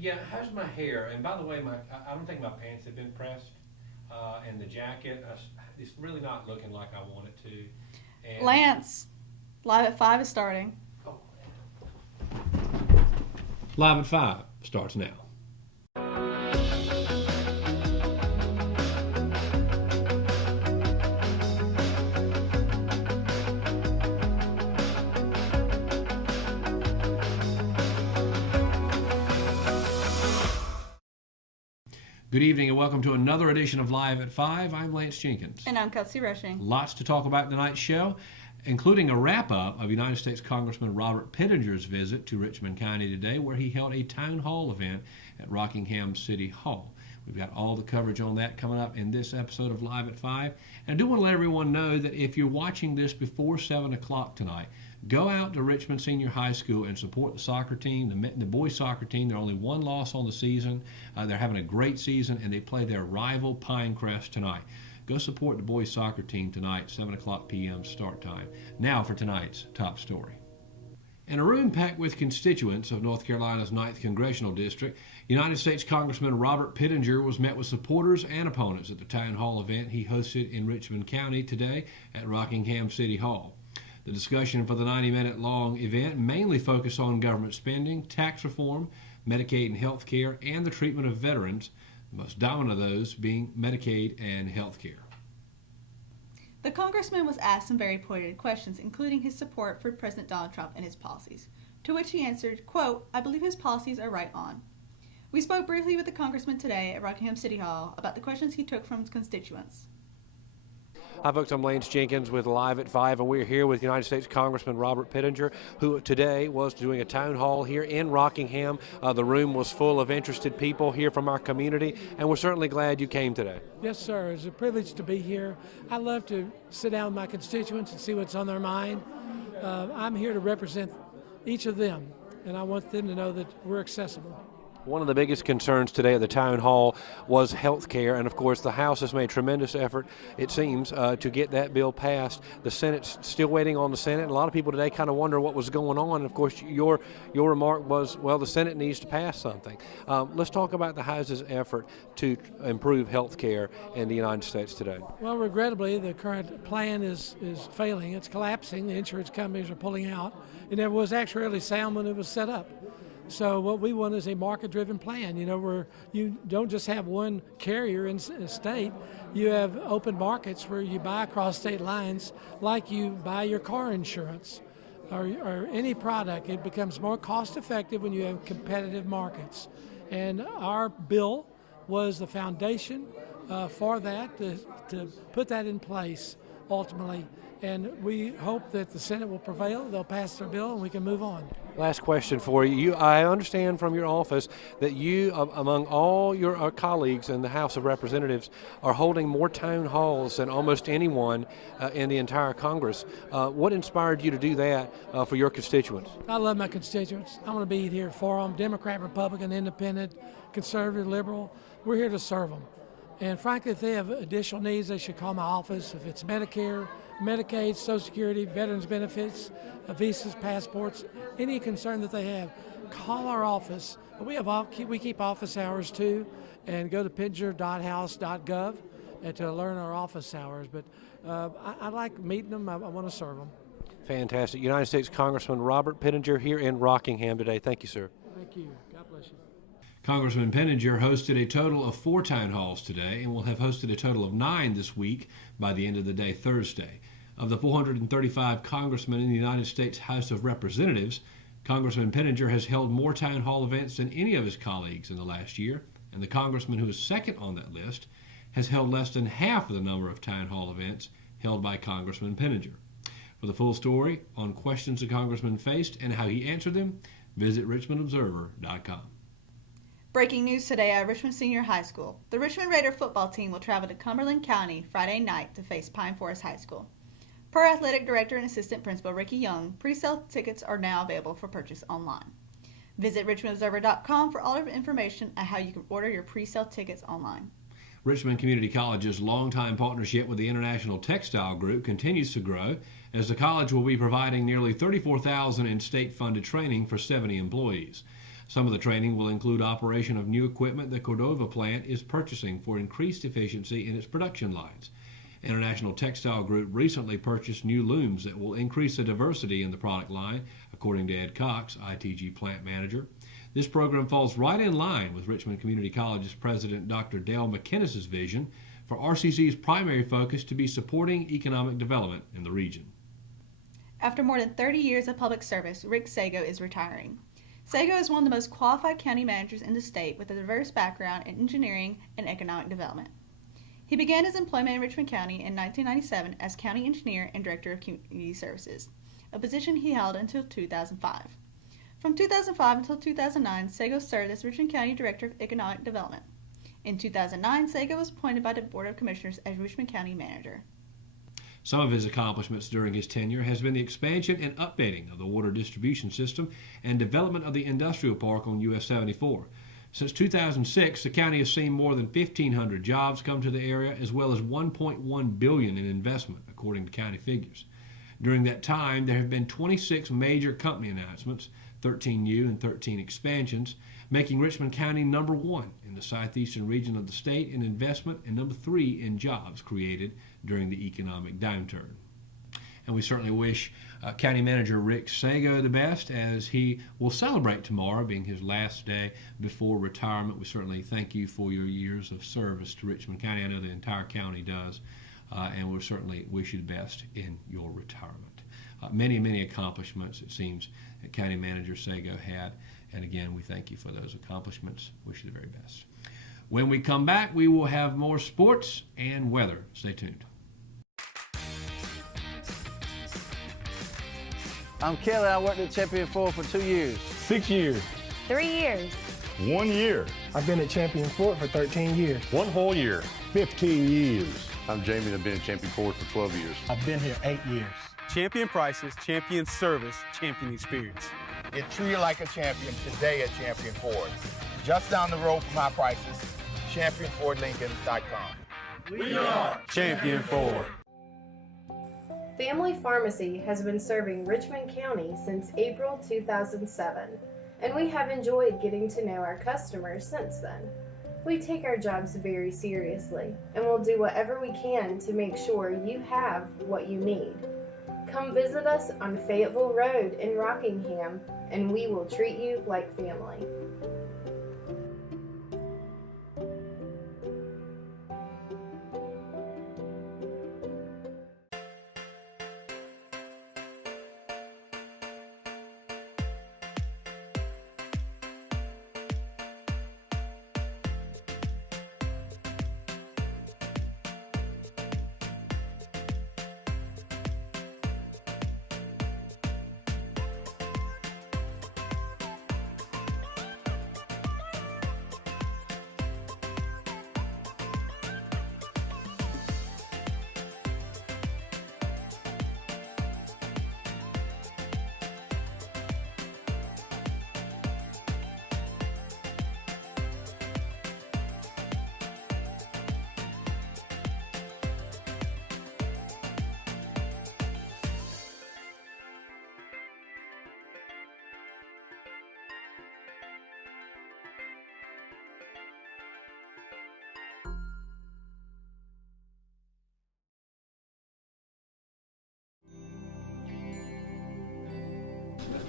Yeah, how's my hair? And by the way, I don't think my pants have been pressed, and the jacket, it's really not looking like I want it to. And Lance, Live at 5 is starting. oh, Live at 5 starts now. Good evening and welcome to another edition of Live at 5. I'm Lance Jenkins. And I'm Kelsey Rushing. Lots to talk about tonight's show, including a wrap-up of United States Congressman Robert Pittenger's visit to Richmond County today, where he held a town hall event at Rockingham City Hall. We've got all the coverage on that coming up in this episode of Live at 5. And I do want to let everyone know that if you're watching this before 7 o'clock tonight, go out to Richmond Senior High School and support the soccer team, the boys soccer team. They're only one loss on the season. They're having a great season, and they play their rival Pinecrest tonight. Go support the boys soccer team tonight, 7 o'clock p.m. start time. Now for tonight's top story. In a room packed with constituents of North Carolina's 9th Congressional District, United States Congressman Robert Pittenger was met with supporters and opponents at the town hall event he hosted in Richmond County today at Rockingham City Hall. The discussion for the 90-minute long event mainly focused on government spending, tax reform, Medicaid and health care, and the treatment of veterans, the most dominant of those being Medicaid and health care. The congressman was asked some very pointed questions, including his support for President Donald Trump and his policies, to which he answered, quote, "I believe his policies are right on." We spoke briefly with the congressman today at Rockingham City Hall about the questions he took from his constituents. Hi folks, I'm Lance Jenkins with Live at 5, and we're here with United States Congressman Robert Pittenger, who today was doing a town hall here in Rockingham. The room was full of interested people here from our community, and we're certainly glad you came today. Yes, sir. It's a privilege to be here. I love to sit down with my constituents and see what's on their mind. I'm here to represent each of them, and I want them to know that we're accessible. One of the biggest concerns today at the town hall was health care, and of course the House has made tremendous effort, it seems, to get that bill passed. The Senate's still waiting on the Senate, and a lot of people today kind of wonder what was going on. And of course your remark was, well, the Senate needs to pass something. Let's talk about the House's effort to improve health care in the United States today. Well, regrettably, the current plan is failing. It's collapsing. The insurance companies are pulling out. It never was actuarially sound when it was set up. So what we want is a market-driven plan, where you don't just have one carrier in a state. You have open markets where you buy across state lines like you buy your car insurance or any product. It becomes more cost-effective when you have competitive markets. And our bill was the foundation for that, to put that in place ultimately. And we hope that the Senate will prevail, they'll pass their bill, and we can move on. Last question for you. I understand from your office that you, among all your colleagues in the House of Representatives, are holding more town halls than almost anyone in the entire Congress. What inspired you to do that for your constituents? I love my constituents. I want to be here for them, Democrat, Republican, Independent, Conservative, Liberal. We're here to serve them. And frankly, if they have additional needs, they should call my office. If it's Medicare, Medicaid, Social Security, veterans benefits, visas, passports, any concern that they have, call our office. We keep office hours too, and go to pittenger.house.gov to learn our office hours. But I like meeting them. I want to serve them. Fantastic. United States Congressman Robert Pittenger here in Rockingham today. Thank you, sir. Thank you. God bless you. Congressman Pittenger hosted a total of 4 town halls today and will have hosted a total of 9 this week by the end of the day Thursday. Of the 435 congressmen in the United States House of Representatives, Congressman Pittenger has held more town hall events than any of his colleagues in the last year, and the congressman who is second on that list has held less than half of the number of town hall events held by Congressman Pittenger. For the full story on questions the congressman faced and how he answered them, visit richmondobserver.com. Breaking news today at Richmond Senior High School. The Richmond Raider football team will travel to Cumberland County Friday night to face Pine Forest High School. Per athletic director and assistant principal Ricky Young, pre-sale tickets are now available for purchase online. Visit richmondobserver.com for all of information on how you can order your pre-sale tickets online. Richmond Community College's longtime partnership with the International Textile Group continues to grow, as the college will be providing nearly $34,000 in state-funded training for 70 employees. Some of the training will include operation of new equipment the Cordova plant is purchasing for increased efficiency in its production lines. International Textile Group recently purchased new looms that will increase the diversity in the product line, according to Ed Cox, ITG plant manager. This program falls right in line with Richmond Community College's president, Dr. Dale McInnes's vision for RCC's primary focus to be supporting economic development in the region. After more than 30 years of public service, Rick Sago is retiring. Sago is one of the most qualified county managers in the state with a diverse background in engineering and economic development. He began his employment in Richmond County in 1997 as county engineer and director of community services, a position he held until 2005. From 2005 until 2009, Sago served as Richmond County Director of Economic Development. In 2009, Sago was appointed by the Board of Commissioners as Richmond County Manager. Some of his accomplishments during his tenure has been the expansion and updating of the water distribution system and development of the industrial park on US 74. Since 2006, the county has seen more than 1,500 jobs come to the area, as well as $1.1 billion in investment, according to county figures. During that time, there have been 26 major company announcements, 13 new and 13 expansions, making Richmond County number 1 in the southeastern region of the state in investment and number 3 in jobs created during the economic downturn. And we certainly wish County Manager Rick Sago the best as he will celebrate tomorrow being his last day before retirement. We certainly thank you for your years of service to Richmond County. I know the entire county does, and we certainly wish you the best in your retirement. Many accomplishments, it seems, that County Manager Sago had. And again, we thank you for those accomplishments. Wish you the very best. When we come back, we will have more sports and weather. Stay tuned. I'm Kelly. I worked at Champion Ford for 2 years. 6 years. 3 years. 1 year. I've been at Champion Ford for 13 years. 1 whole year. 15 years. I'm Jamie and I've been at Champion Ford for 12 years. I've been here 8 years. Champion prices, champion service, champion experience. Get treated like a champion today at Champion Ford. Just down the road from high prices, championfordlincoln.com. We are Champion Ford. Family Pharmacy has been serving Richmond County since April 2007, and we have enjoyed getting to know our customers since then. We take our jobs very seriously, and will do whatever we can to make sure you have what you need. Come visit us on Fayetteville Road in Rockingham, and we will treat you like family.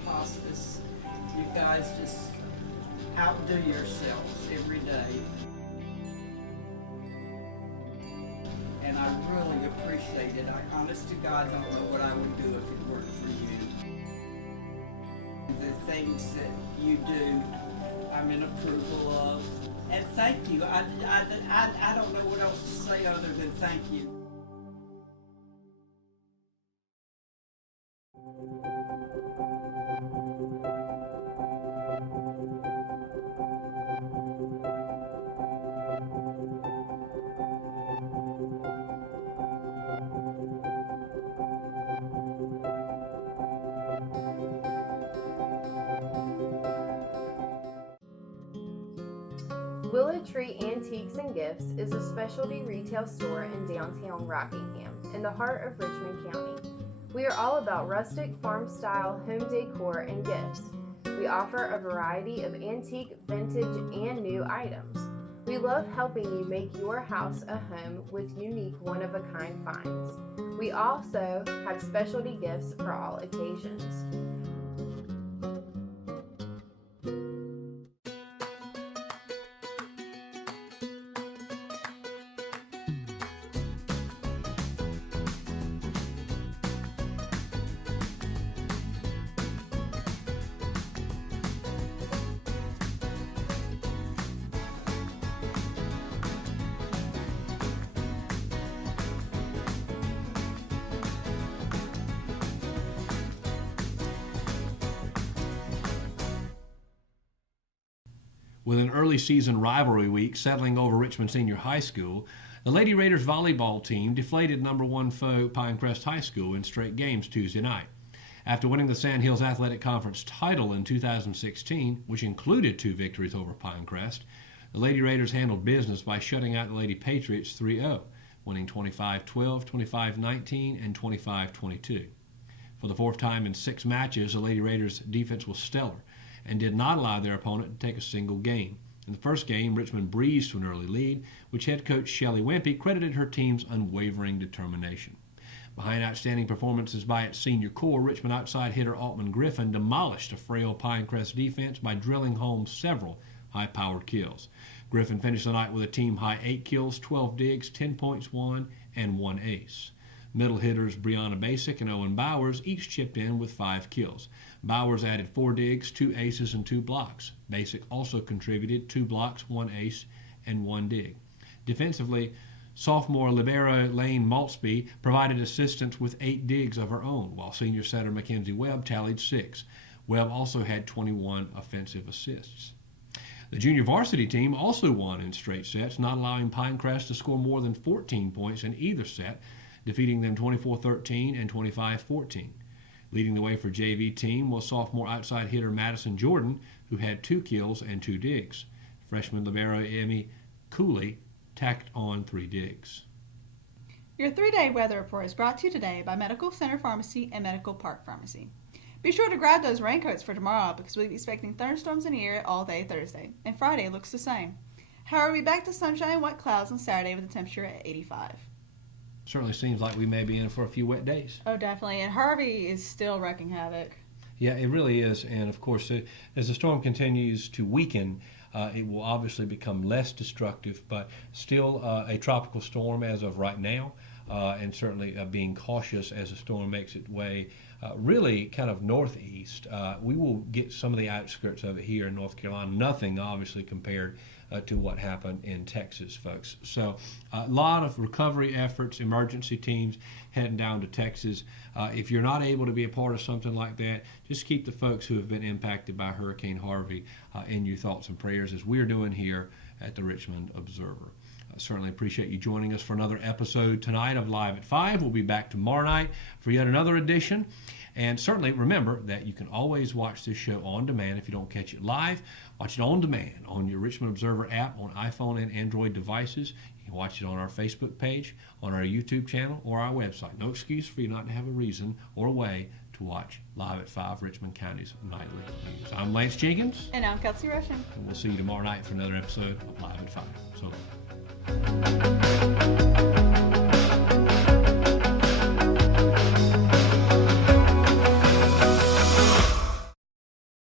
Hospice, you guys just outdo yourselves every day, and I really appreciate it. I honest to God don't know what I would do if it weren't for you. The things that you do, I'm in approval of, and thank you. I don't know what else to say other than thank you. Willow Tree Antiques and Gifts is a specialty retail store in downtown Rockingham, in the heart of Richmond County. We are all about rustic, farm-style home decor and gifts. We offer a variety of antique, vintage, and new items. We love helping you make your house a home with unique, one-of-a-kind finds. We also have specialty gifts for all occasions. With an early season rivalry week settling over Richmond Senior High School, the Lady Raiders volleyball team deflated number one foe Pinecrest High School in straight games Tuesday night. After winning the Sandhills Athletic Conference title in 2016, which included 2 victories over Pinecrest, the Lady Raiders handled business by shutting out the Lady Patriots 3-0, winning 25-12, 25-19, and 25-22. For the 4th time in 6 matches, the Lady Raiders' defense was stellar and did not allow their opponent to take a single game. In the first game, Richmond breezed to an early lead, which head coach Shelley Wimpy credited her team's unwavering determination. Behind outstanding performances by its senior core, Richmond outside hitter Altman Griffin demolished a frail Pinecrest defense by drilling home several high-powered kills. Griffin finished the night with a team-high 8 kills, 12 digs, 10 points won, and 1 ace. Middle hitters Brianna Basic and Owen Bowers each chipped in with 5 kills. Bowers added 4 digs, 2 aces, and 2 blocks. Basic also contributed 2 blocks, 1 ace, and 1 dig. Defensively, sophomore libero Lane Maltsby provided assistance with 8 digs of her own, while senior setter Mackenzie Webb tallied 6. Webb also had 21 offensive assists. The junior varsity team also won in straight sets, not allowing Pinecrest to score more than 14 points in either set, defeating them 24-13 and 25-14. Leading the way for JV team was sophomore outside hitter Madison Jordan, who had 2 kills and 2 digs. Freshman libero Emmy Cooley tacked on 3 digs. Your 3-day weather report is brought to you today by Medical Center Pharmacy and Medical Park Pharmacy. Be sure to grab those raincoats for tomorrow because we'll be expecting thunderstorms in the area all day Thursday, and Friday looks the same. However, we'll be back to sunshine and white clouds on Saturday with a temperature at 85. Certainly seems like we may be in for a few wet days. Oh, definitely. And Harvey is still wreaking havoc. Yeah, it really is. And of course, as the storm continues to weaken, it will obviously become less destructive, but still a tropical storm as of right now. And certainly being cautious as the storm makes its way really kind of northeast. We will get some of the outskirts of it here in North Carolina. Nothing obviously compared to what happened in Texas, folks. So a lot of recovery efforts, emergency teams heading down to Texas. If you're not able to be a part of something like that, just keep the folks who have been impacted by Hurricane Harvey in your thoughts and prayers, as we're doing here at the Richmond Observer. Certainly appreciate you joining us for another episode tonight of Live at 5. We'll be back tomorrow night for yet another edition. And certainly remember that you can always watch this show on demand if you don't catch it live. Watch it on demand on your Richmond Observer app on iPhone and Android devices. You can watch it on our Facebook page, on our YouTube channel, or our website. No excuse for you not to have a reason or a way to watch Live at 5, Richmond County's nightly news. I'm Lance Jenkins. And I'm Kelsey Rushing. And we'll see you tomorrow night for another episode of Live at 5. So long.